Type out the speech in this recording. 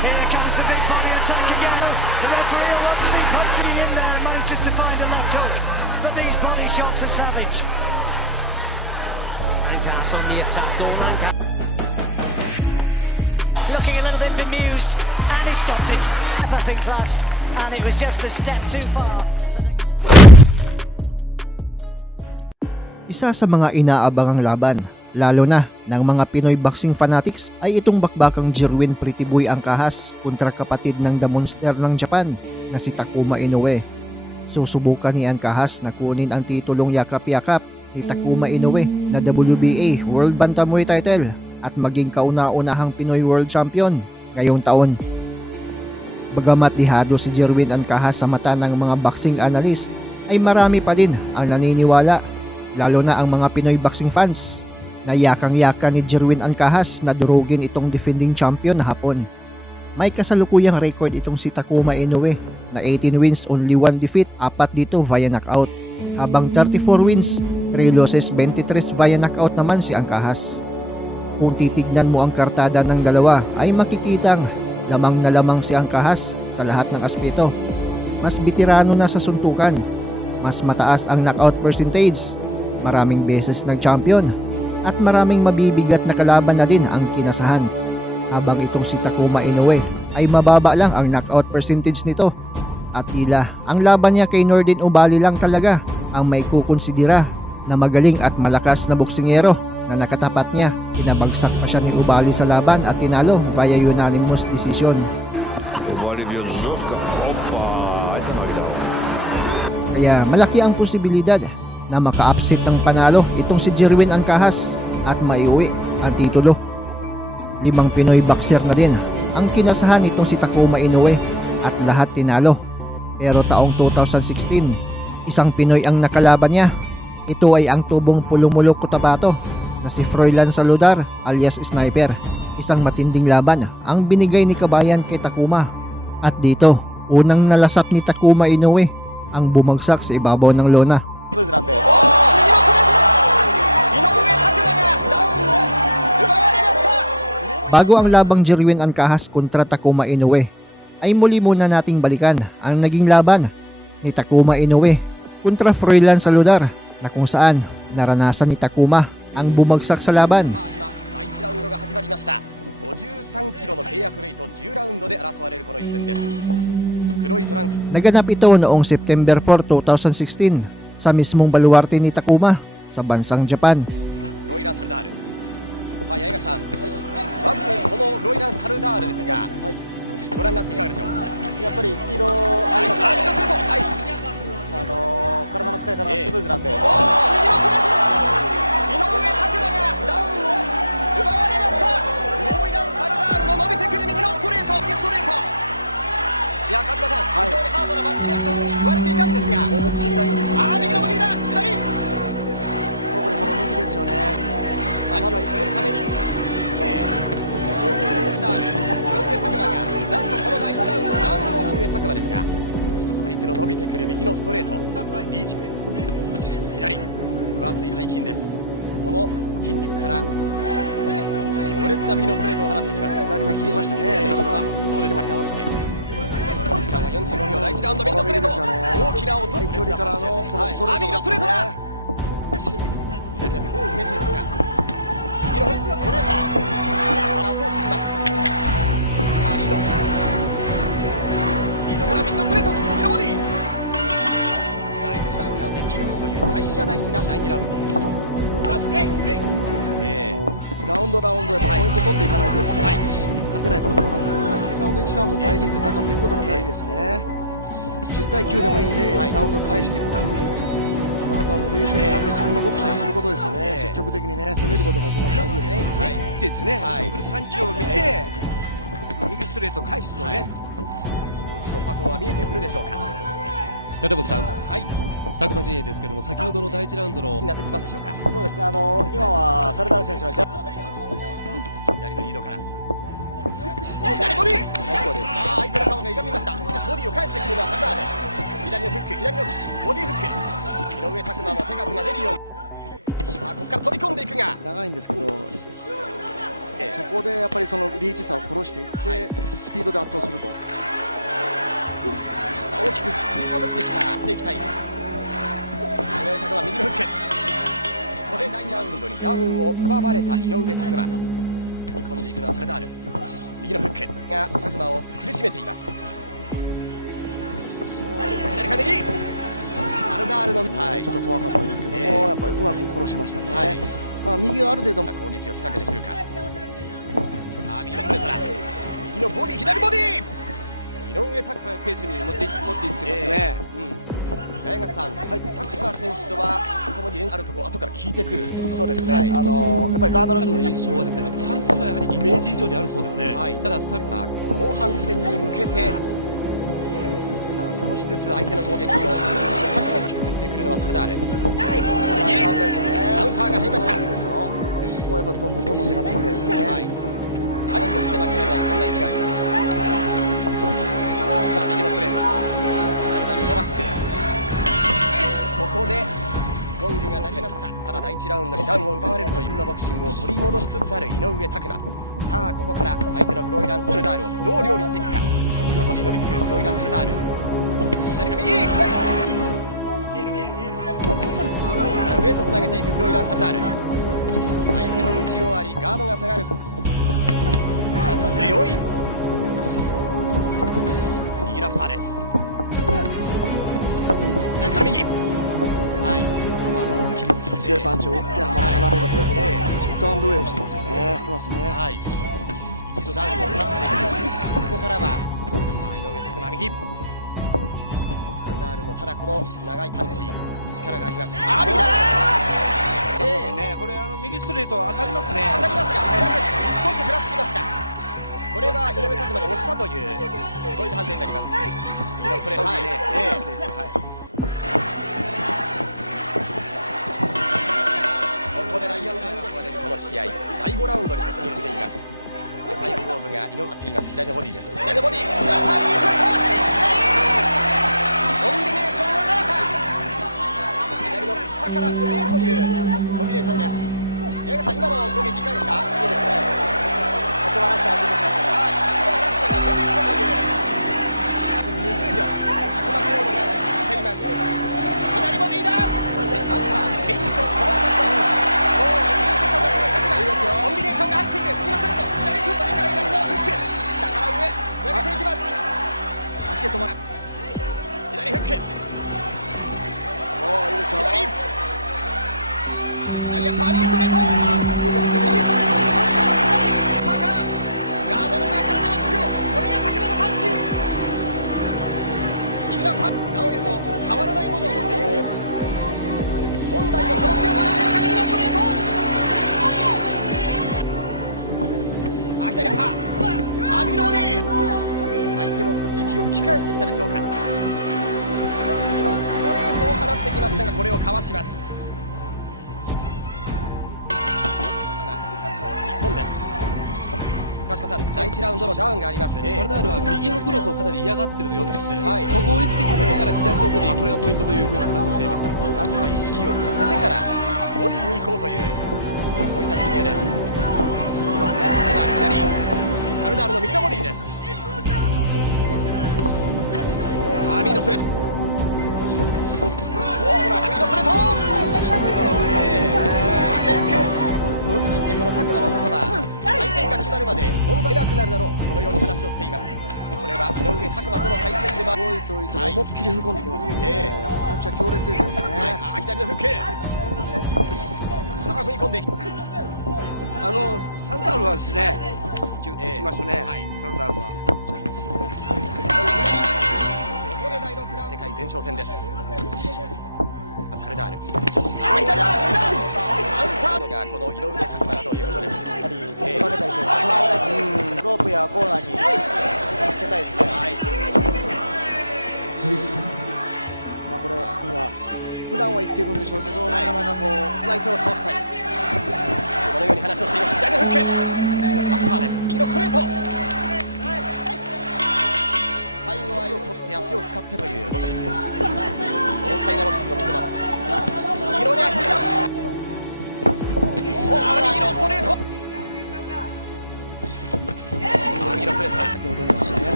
Here comes the big body attack again. The referee will want to see punching in there and manages to find a left hook. But these body shots are savage. Ancajas on the attack, Dawn Ancajas. Looking a little bit bemused, and he stopped it. Up in class, and it was just a step too far. Isa sa mga inaabangang laban, lalo na ng mga Pinoy boxing fanatics, ay itong bakbakang Jerwin Pretty Boy Ancajas kontra kapatid ng The Monster ng Japan na si Takuma Inoue. Susubukan ni Ancajas na kunin ang titulong yakap-yakap ni Takuma Inoue na WBA World Bantamweight title at maging kauna-unahang Pinoy World Champion ngayong taon. Bagamat lihado si Jerwin Ancajas sa mata ng mga boxing analyst, ay marami pa din ang naniniwala, lalo na ang mga Pinoy boxing fans, na yakang-yaka ni Jerwin Ancajas na durugin itong defending champion na hapon. May kasalukuyang record itong si Takuma Inoue na 18 wins, only 1 defeat, 4 dito via knockout, habang 34 wins, 3 losses, 23 via knockout naman si Ancajas. Kung titignan mo ang kartada ng dalawa, ay makikitang lamang na lamang si Ancajas sa lahat ng aspeto. Mas veterano na sa suntukan, mas mataas ang knockout percentage, maraming beses nag-champion, at maraming mabibigat na kalaban na din ang kinasahan. Habang itong si Takuma Inoue ay mababa lang ang knockout percentage nito. At tila ang laban niya kay Nordin Ubali lang talaga ang may kukonsidera na magaling at malakas na boksingero na nakatapat niya. Pinabagsak pa siya ni Ubali sa laban at tinalo via unanimous decision. Ubali bьет жестко. Опа, это нокдаун. Kaya malaki ang posibilidad na maka-upset ng panalo itong si Jerwin Ancajas at maiuwi ang titulo. 5 Pinoy boxer na din ang kinasahan itong si Takuma Inoue at lahat tinalo. Pero taong 2016, isang Pinoy ang nakalaban niya. Ito ay ang tubong Pulumulok Cotabato na si Froilan Saludar alias Sniper. Isang matinding laban ang binigay ni Kabayan kay Takuma. At dito, unang nalasap ni Takuma Inoue ang bumagsak sa ibabaw ng lona. Bago ang labang Jerwin Ancajas kontra Takuma Inoue, ay muli muna nating balikan ang naging laban ni Takuma Inoue kontra Froilan Saludar na kung saan naranasan ni Takuma ang bumagsak sa laban. Naganap ito noong September 4, 2016 sa mismong baluarte ni Takuma sa bansang Japan.